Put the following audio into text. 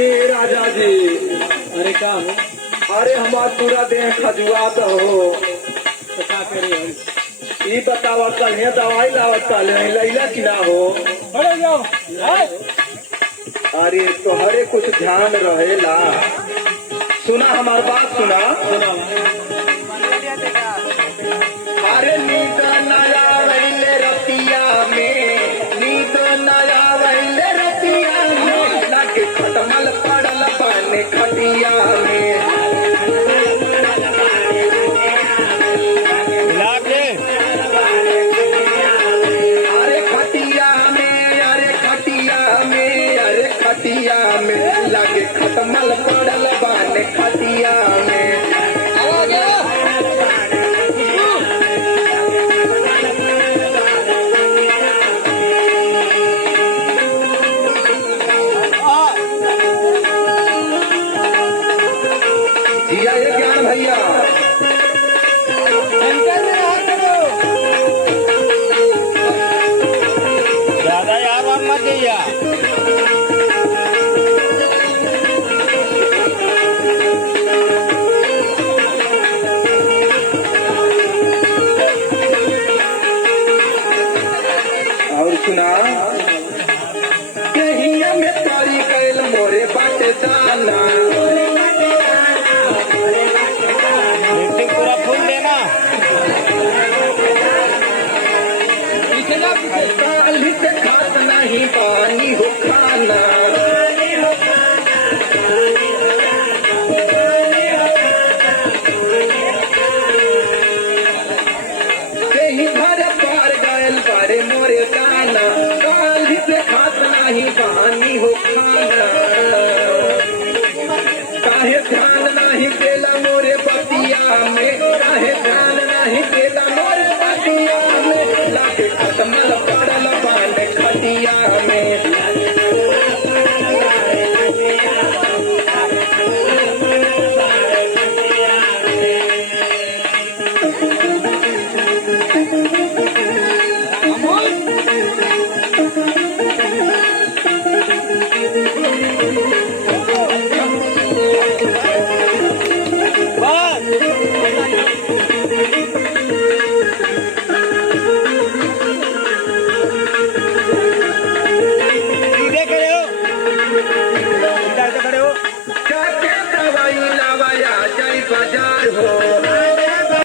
अरे राजा जी, अरे का हो? अरे हमार पूरा देह खजुआत हो। तो का करे हम? ई बतावा कल दवाई लावत कल लैला कि ना हो? अरे जाओ आए। अरे तोहरे कुछ ध्यान रहेला। सुना हमार बात सुना। अरे नींद नया वैले रतिया में, नींद नया वैले रतिया में, लागे खटमल पड़ल पाने खटिया में। अरे खटिया में, अरे खटिया में, अरे खटिया में, लागे खटमल पड़ल पाने खटिया में। जिया ये ज्ञान भैया। ज्यादा यार और मत दिया। और सुना कहिया में तारी कैल मोरे बाटे दाना। मीटिंग पूरा फुल देना। काली से खात नहीं पानी हो खाना। कहीं भरे पार गयल बारे मोरे दाना। काली से खात नहीं पानी हो खाना। काहे ध्यान नहीं देला मोरे बतिया में, काहे ध्यान नहीं देला मोरे बतिया में, लागे खटमल पड़ल पाने खटिया में।